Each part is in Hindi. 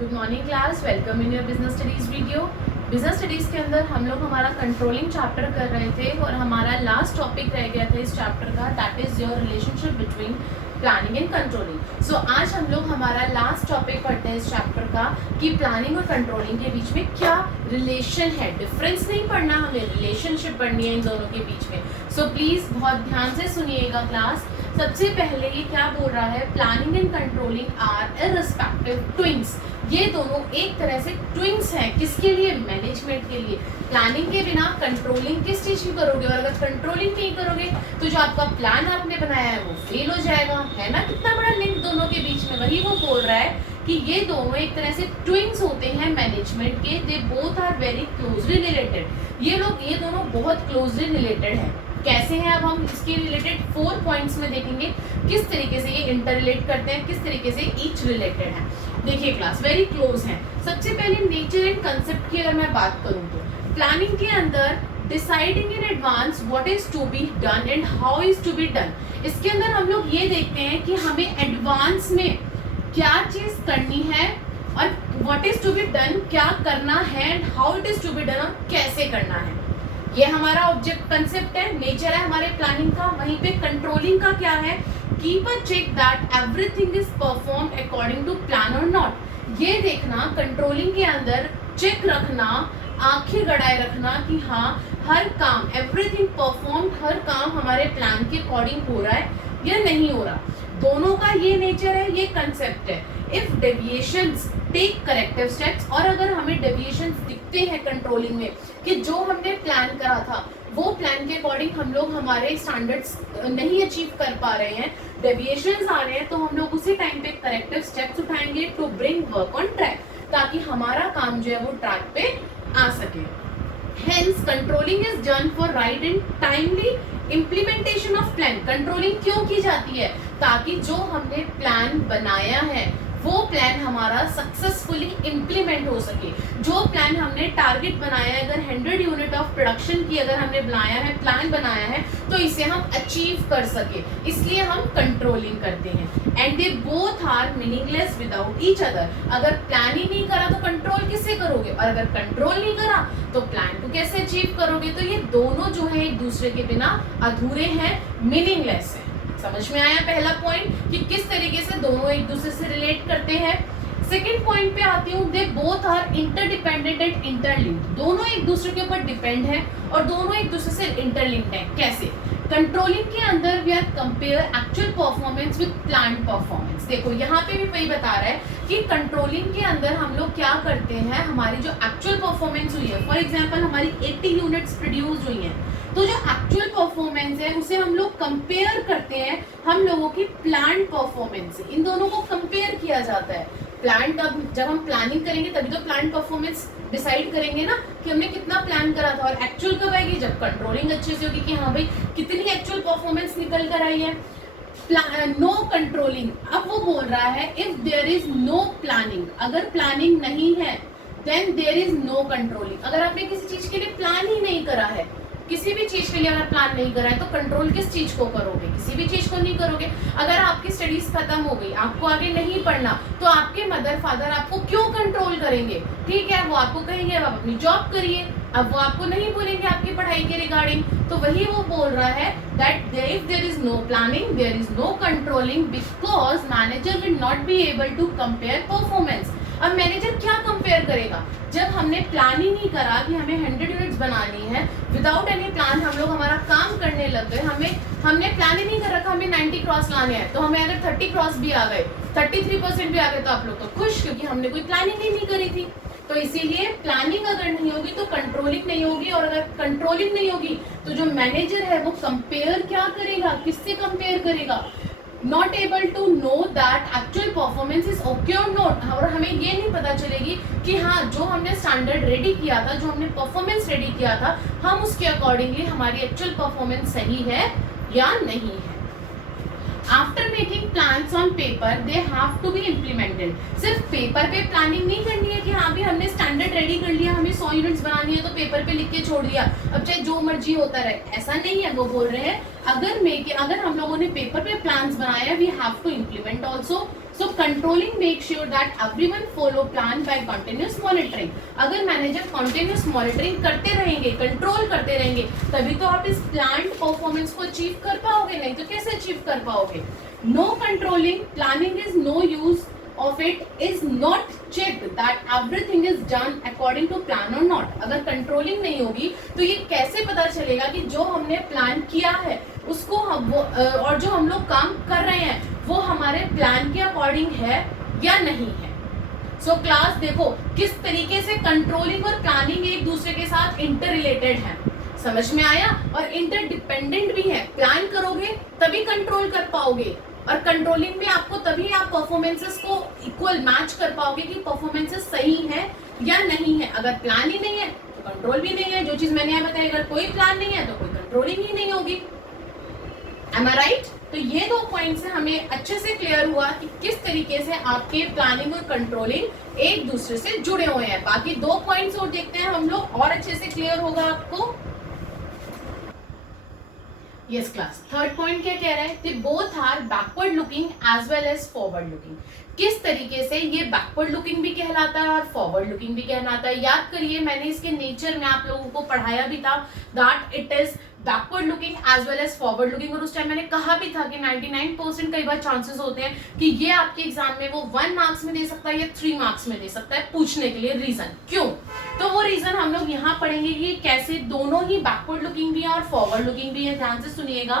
Good morning class, welcome in your business studies video. Business studies के अंदर हम लोग हमारा कंट्रोलिंग चैप्टर कर रहे थे और हमारा लास्ट टॉपिक रह गया था इस चैप्टर का, that is your relationship between planning and controlling. So आज हम लोग हमारा लास्ट टॉपिक पढ़ते हैं इस चैप्टर का कि प्लानिंग और कंट्रोलिंग के बीच में क्या रिलेशन है। डिफरेंस नहीं पढ़ना, हमें रिलेशनशिप पढ़नी है इन दोनों के बीच में। सो प्लीज बहुत ध्यान से सुनिएगा क्लास। सबसे पहले ये क्या बोल रहा है, planning and controlling are irrespective twins. ये दोनों एक तरह से ट्विंस हैं, किसके लिए? मैनेजमेंट के लिए। प्लानिंग के बिना कंट्रोलिंग किस चीज की करोगे, और अगर कंट्रोलिंग नहीं करोगे तो जो आपका प्लान आपने बनाया है वो फेल हो जाएगा, है ना। कितना बड़ा लिंक दोनों के बीच में। वही वो बोल रहा है कि ये दोनों एक तरह से ट्विंस होते हैं मैनेजमेंट के। They both are very closely related. ये दोनों बहुत क्लोजली रिलेटेड है। कैसे हैं, अब हम इसके रिलेटेड 4 पॉइंट्स में देखेंगे किस तरीके से ये इंटर रिलेट करते हैं, किस तरीके से ईच रिलेटेड है। देखिए क्लास, वेरी क्लोज है। सबसे पहले नेचर एंड कंसेप्ट की अगर मैं बात करूं तो प्लानिंग के अंदर deciding in advance what is to be done and how is to be done. इसके अंदर हम लोग ये देखते हैं कि हमें एडवांस में क्या चीज करनी है और what is to be done, क्या करना है, and how it is to be done, और कैसे करना है। ये हमारा ऑब्जेक्ट कंसेप्ट है, नेचर है हमारे प्लानिंग का। वहीं पे कंट्रोलिंग का क्या है, keep a check that everything is performed according to plan और नॉट। ये देखना, कंट्रोलिंग के अंदर चेक रखना, आंखें गड़ाए रखना कि हाँ हर काम, एवरीथिंग परफॉर्म्ड, हर काम हमारे प्लान के अकॉर्डिंग हो रहा है या नहीं हो रहा। दोनों का ये नेचर है, ये कंसेप्ट है। If deviations take corrective steps, और अगर हमें डेविएशंस दिखते हैं कंट्रोलिंग में कि जो हमने प्लान करा था वो प्लान के अकॉर्डिंग हम लोग हमारे स्टैंडर्ड्स नहीं अचीव कर पा रहे हैं, डेविएशंस आ रहे हैं, तो हम लोग उसी टाइम पे करेक्टिव स्टेप्स उठाएंगे to bring work on track, ताकि हमारा काम जो है वो ट्रैक पे आ सके। Hence, controlling is done for right and timely implementation of plan. Controlling क्यों की जाती है? ताकि जो हमने प्लान बनाया है वो प्लान हमारा सक्सेसफुली इम्प्लीमेंट हो सके। जो प्लान हमने टारगेट बनाया है, अगर 100 यूनिट ऑफ प्रोडक्शन की अगर हमने बनाया है, प्लान बनाया है, तो इसे हम अचीव कर सके, इसलिए हम कंट्रोलिंग करते हैं। And they both are meaningless without each other. अगर प्लान ही नहीं करा तो कंट्रोल किससे करोगे, और अगर कंट्रोल नहीं करा तो प्लान को कैसे अचीव करोगे। तो ये दोनों जो है एक दूसरे के बिना अधूरे हैं, मीनिंगलेस है। समझ में आया पहला पॉइंट कि किस तरीके से दोनों एक दूसरे से रिलेट करते हैं। सेकेंड पॉइंट पे आती हूँ, they both are interdependent and interlinked. दोनों एक दूसरे के ऊपर डिपेंड है और दोनों एक दूसरे से इंटरलिंक्ड है। कैसे? कंट्रोलिंग के अंदर we are compare actual performance with plan performance. देखो यहाँ पे भी वही बता रहा है कि कंट्रोलिंग के अंदर हम लोग क्या करते हैं, हमारी जो एक्चुअल परफॉर्मेंस हुई है, फॉर एग्जांपल हमारी 80 यूनिट्स प्रोड्यूस हुई हैं, तो जो एक्चुअल परफॉर्मेंस है उसे हम लोग कंपेयर करते हैं हम लोगों की प्लान परफॉर्मेंस से। इन दोनों को कंपेयर किया जाता है। प्लान जब हम प्लानिंग करेंगे तभी तो प्लान परफॉर्मेंस डिसाइड करेंगे ना कि हमने कितना प्लान करा था, और एक्चुअल कब आएगी, जब कंट्रोलिंग अच्छे से होगी कि हाँ भाई कितनी एक्चुअल परफॉर्मेंस निकल कर आई है। नो कंट्रोलिंग, अब वो बोल रहा है if there is no planning, अगर प्लानिंग नहीं है then there is no controlling. अगर आपने किसी चीज के लिए प्लान ही नहीं करा है, किसी भी चीज के लिए अगर प्लान नहीं करा है, तो कंट्रोल किस चीज को करोगे, किसी भी चीज को नहीं करोगे। अगर आपकी स्टडीज खत्म हो गई, आपको आगे नहीं पढ़ना, तो आपके मदर फादर आपको क्यों कंट्रोल करेंगे? ठीक है, वो आपको कहेंगे अब अपनी जॉब करिए, अब वो आपको नहीं बोलेंगे आपकी पढ़ाई के रिगार्डिंग। तो वही वो बोल रहा है that if there is no planning there is no controlling, because manager will not be able to compare performance. अब मैनेजर क्या कंपेयर करेगा जब हमने प्लान ही नहीं करा कि हमें 100 यूनिट्स बनानी है, विदाउट एनी प्लान हम लोग हमारा काम करने लग गए, हमने प्लान ही नहीं कर रखा हमें 90 क्रॉस लाने हैं, तो हमें अगर 30 क्रॉस भी आ गए, 33% भी आ गए, तो आप लोग तो खुश, क्योंकि हमने कोई प्लानिंग ही नहीं करी थी। तो इसीलिए प्लानिंग अगर नहीं होगी तो कंट्रोलिंग नहीं होगी, और अगर कंट्रोलिंग नहीं होगी तो जो मैनेजर है वो कंपेयर क्या करेगा, किससे कंपेयर करेगा, not able to know that actual performance is okay और नॉट। और हमें ये नहीं पता चलेगी कि हाँ जो हमने स्टैंडर्ड रेडी किया था, जो हमने परफॉर्मेंस रेडी किया था, हम उसके अकॉर्डिंगली हमारी एक्चुअल परफॉर्मेंस सही है या नहीं है। After making plans on paper they have to be implemented. सिर्फ पेपर पे प्लानिंग नहीं करनी है कि हाँ भी हमने स्टैंडर्ड रेडी कर लिया, हमें 100 यूनिट्स बनानी है तो पेपर पे लिख के छोड़ दिया, अब चाहे जो मर्जी होता रहे, ऐसा नहीं है। वो बोल रहे हैं अगर हम लोगों ने पेपर पे प्लान्स बनाया, we have to implement also. So controlling make sure that everyone follow plan by continuous monitoring. अगर मैनेजर कंटिन्यूअस मॉनिटरिंग करते रहेंगे, कंट्रोल करते रहेंगे, तभी तो आप इस प्लान परफॉर्मेंस को अचीव कर पाओगे, नहीं तो कैसे अचीव कर पाओगे। No controlling planning is no use of it is not checked that everything is done according to plan or not। अगर कंट्रोलिंग नहीं होगी तो ये कैसे पता चलेगा कि जो हमने प्लान किया है उसको हम और जो हम लोग काम कर रहे हैं वो हमारे प्लान के अकॉर्डिंग है या नहीं है। सो क्लास देखो किस तरीके से कंट्रोलिंग और प्लानिंग एक दूसरे के साथ इंटर रिलेटेड है, समझ में आया, और इंटरडिपेंडेंट भी है। प्लान करोगे तभी कंट्रोल कर पाओगे, और कंट्रोलिंग में आपको तभी आप परफॉर्मेंसेस को इक्वल मैच कर पाओगे कि परफॉर्मेंसेस सही है या नहीं है। अगर प्लान ही नहीं है तो कंट्रोल भी नहीं है। जो चीज मैंने यहाँ बताई, अगर कोई प्लान नहीं है तो कोई कंट्रोलिंग ही नहीं होगी। एम आई राइट? तो ये 2 पॉइंट्स हमें अच्छे से क्लियर हुआ कि किस तरीके से आपके प्लानिंग और कंट्रोलिंग एक दूसरे से जुड़े हुए हैं। बाकी 2 पॉइंट्स और देखते हैं हम लोग, और अच्छे से क्लियर होगा आपको। यस क्लास, थर्ड पॉइंट क्या कह रहा है? They both are backward looking as well as forward looking. किस तरीके से ये बैकवर्ड लुकिंग भी कहलाता है और फॉरवर्ड लुकिंग भी कहलाता है। याद करिए मैंने इसके नेचर में आप लोगों को पढ़ाया भी था that it is backward looking as well as forward looking, और उस टाइम मैंने कहा भी था कि 99% कई बार चांसेस होते हैं कि ये आपके एग्जाम में वो 1 मार्क्स में दे सकता है या 3 मार्क्स में दे सकता है पूछने के लिए। रीजन क्यों? तो वो रीजन हम लोग यहाँ पढ़ेंगे कि कैसे दोनों ही बैकवर्ड लुकिंग भी है और फॉरवर्ड लुकिंग भी है। ध्यान से सुनिएगा,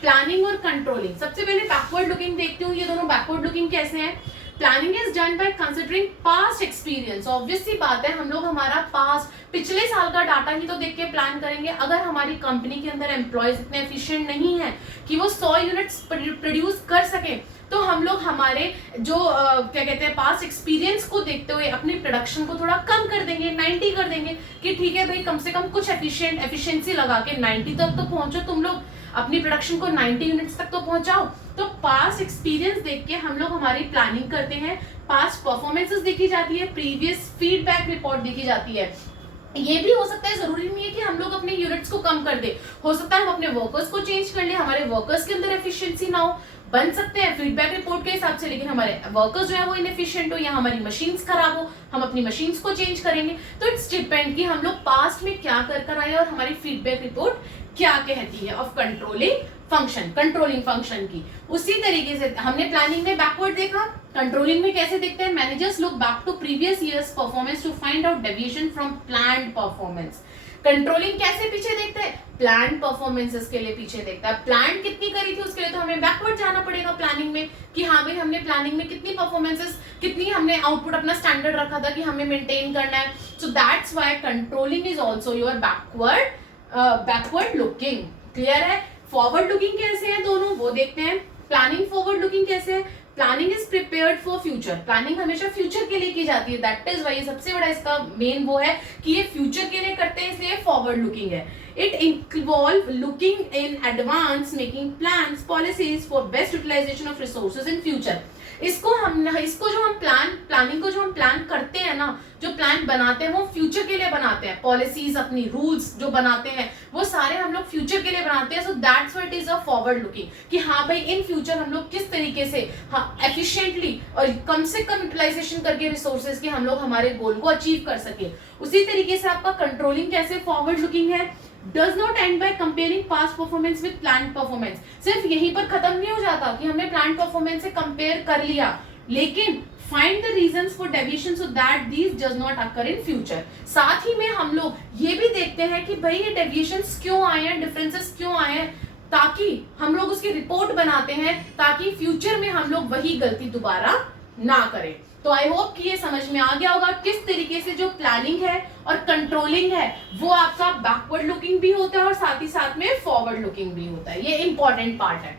प्लानिंग और कंट्रोलिंग। सबसे पहले बैकवर्ड लुकिंग देखते हो, ये दोनों बैकवर्ड लुकिंग कैसे हैं। Planning is done by considering past experience. Obvious सी बात है, हम लोग हमारा पास्ट पिछले साल का डाटा ही तो देख के प्लान करेंगे। अगर हमारी कंपनी के अंदर एम्प्लॉयज इतने एफिशिएंट नहीं है कि वो 100 यूनिट्स प्रोड्यूस कर सके, तो हम लोग हमारे जो क्या कहते हैं पास्ट एक्सपीरियंस को देखते हुए अपनी प्रोडक्शन को थोड़ा कम कर देंगे, 90 कर देंगे कि ठीक है भाई कम से कम कुछ एफिशिएंसी लगा के 90 तक तो पहुंचो, तुम लोग अपनी प्रोडक्शन को 90 यूनिट्स तक तो पहुंचाओ। तो पास्ट एक्सपीरियंस देख के हम लोग हमारी प्लानिंग करते हैं, पास्ट परफॉर्मेंसेस देखी जाती है, प्रीवियस फीडबैक रिपोर्ट देखी जाती है। ये भी हो सकता है, जरूरी नहीं है कि हम लोग अपने यूनिट्स को कम कर दे, हो सकता है हम अपने वर्कर्स को चेंज कर ले, हमारे वर्कर्स के अंदर एफिशिएंसी ना हो, बन सकते हैं फीडबैक रिपोर्ट के हिसाब से, लेकिन हमारे वर्कर्स जो है वो इनएफिशिएंट हो या हमारी मशीन्स खराब हो, हम अपनी मशीन्स को चेंज करेंगे। तो इट्स डिपेंड कि हम लोग पास्ट में क्या कर आए और हमारी फीडबैक रिपोर्ट क्या कहती है of controlling function, controlling function की। उसी तरीके से हमने प्लानिंग में बैकवर्ड देखा, कंट्रोलिंग में कैसे देखते हैं? Managers look back to previous years performance to find out deviation from planned performance. Controlling कैसे पीछे देखते हैं? प्लान परफॉर्मेंसेस के लिए पीछे देखता है। प्लान कितनी करी थी उसके लिए तो हमें बैकवर्ड जाना पड़ेगा प्लानिंग में कि हाँ भाई हमने प्लानिंग में कितनी परफॉर्मेंसेस, कितनी हमने आउटपुट अपना स्टैंडर्ड रखा था कि हमें मेंटेन करना है। So that's why controlling is also your backward looking. Clear है? फॉरवर्ड लुकिंग कैसे है दोनों वो देखते हैं। प्लानिंग फॉरवर्ड लुकिंग कैसे है? Planning is prepared for future. Planning हमेशा फ्यूचर के लिए की जाती है, दैट इज वाई सबसे बड़ा इसका मेन वो है कि ये फ्यूचर के लिए करते हैं, इसलिए फॉरवर्ड लुकिंग है। It involve looking in advance, making plans, policies for best utilization of resources in future. इसको जो हम प्लानिंग को जो हम प्लान करते हैं ना, जो प्लान बनाते हैं वो फ्यूचर के लिए बनाते हैं। पॉलिसीज, अपनी रूल्स जो बनाते हैं वो सारे हम लोग फ्यूचर के लिए बनाते हैं। So that's what is a forward looking कि हाँ भाई इन फ्यूचर हम लोग किस तरीके से हाँ एफिशिएंटली और कम से कम यूटिलाइजेशन करके रिसोर्सेज के हम लोग हमारे गोल को अचीव कर सके। उसी तरीके से आपका कंट्रोलिंग कैसे फॉरवर्ड लुकिंग है? does not end by comparing past performance with planned performance। सिर्फ यहीं पर खत्म नहीं हो जाता कि हमने planned performance से कंपेयर कर लिया, लेकिन find the reasons for deviation so that these does not occur in future। साथ ही में हम लोग ये भी देखते हैं कि भाई ये deviations क्यों आए हैं, differences क्यों आए हैं, ताकि हम लोग उसकी रिपोर्ट बनाते हैं ताकि फ्यूचर में हम लोग वही गलती दोबारा ना करें। तो आई होप कि ये समझ में आ गया होगा किस तरीके से जो प्लानिंग है और कंट्रोलिंग है वो आपका बैकवर्ड लुकिंग भी होता है और साथ ही साथ में फॉरवर्ड लुकिंग भी होता है। ये इंपॉर्टेंट पार्ट है।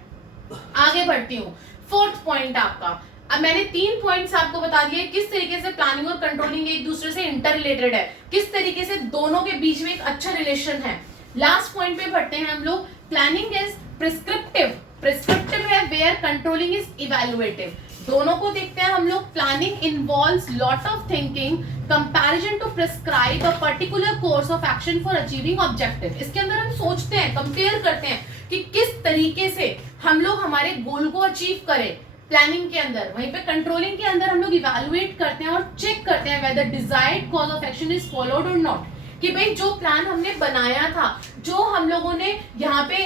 आगे बढ़ती हूँ, फोर्थ पॉइंट आपका। अब मैंने 3 पॉइंट्स आपको बता दिए किस तरीके से प्लानिंग और कंट्रोलिंग एक दूसरे से इंटर रिलेटेड है, किस तरीके से दोनों के बीच में एक अच्छा रिलेशन है। लास्ट पॉइंट पे बढ़ते हैं हम लोग। प्लानिंग इज प्रिस्क्रिप्टिव है, वेयर कंट्रोलिंग इज इवैल्यूएटिव। दोनों को देखते हैं हम लोग। Planning involves lot of thinking, comparison to prescribe a particular course of action for achieving objective. इसके अंदर हम सोचते हैं, कंपेयर करते हैं कि किस तरीके से हम लोग हमारे गोल को अचीव करें, प्लानिंग के अंदर, वहीं पे कंट्रोलिंग के अंदर हम लोग इवैल्यूएट करते हैं और चेक करते हैं whether desired cause of action is followed और नॉट, कि भाई जो प्लान हमने बनाया था, जो हम लोगों ने यहाँ पे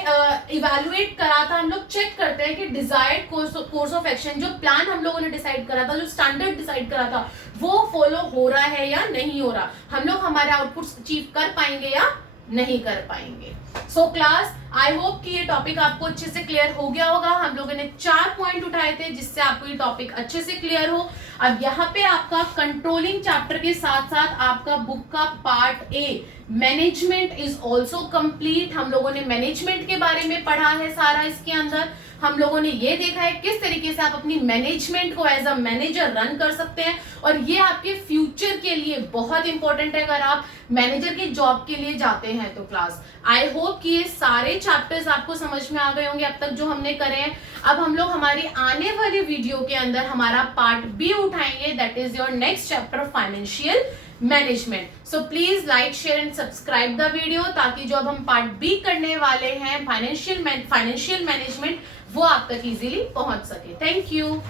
इवैल्यूएट करा था, हम लोग चेक करते हैं कि डिजायर्ड कोर्स ऑफ एक्शन, जो प्लान हम लोगों ने डिसाइड करा था, जो स्टैंडर्ड डिसाइड करा था, वो फॉलो हो रहा है या नहीं हो रहा, हम लोग हमारे आउटपुट्स अचीव कर पाएंगे या नहीं कर पाएंगे। सो क्लास, आई होप कि ये टॉपिक आपको अच्छे से क्लियर हो गया होगा। हम लोगों ने 4 पॉइंट उठाए थे जिससे आपको ये टॉपिक अच्छे से क्लियर हो। अब यहाँ पे आपका कंट्रोलिंग चैप्टर के साथ साथ आपका बुक का part A management is also complete. हम लोगों ने मैनेजमेंट के बारे में पढ़ा है सारा, इसके अंदर हम लोगों ने ये देखा है किस तरीके से आप अपनी मैनेजमेंट को एज अ मैनेजर रन कर सकते हैं, और ये आपके फ्यूचर के लिए बहुत इंपॉर्टेंट है अगर आप मैनेजर की जॉब के लिए जाते हैं तो। क्लास, आई होप कि ये सारे चैप्टर्स आपको समझ में आ गए होंगे अब तक जो हमने करे हैं। अब हम लोग हमारी आने वाली वीडियो के अंदर हमारा पार्ट बी उठाएंगे, that is your next chapter financial management. So please like, share and subscribe the video, ताकि जो अब हम पार्ट बी करने वाले हैं फाइनेंशियल मैनेजमेंट, वो आप तक इजीली पहुंच सके। Thank you.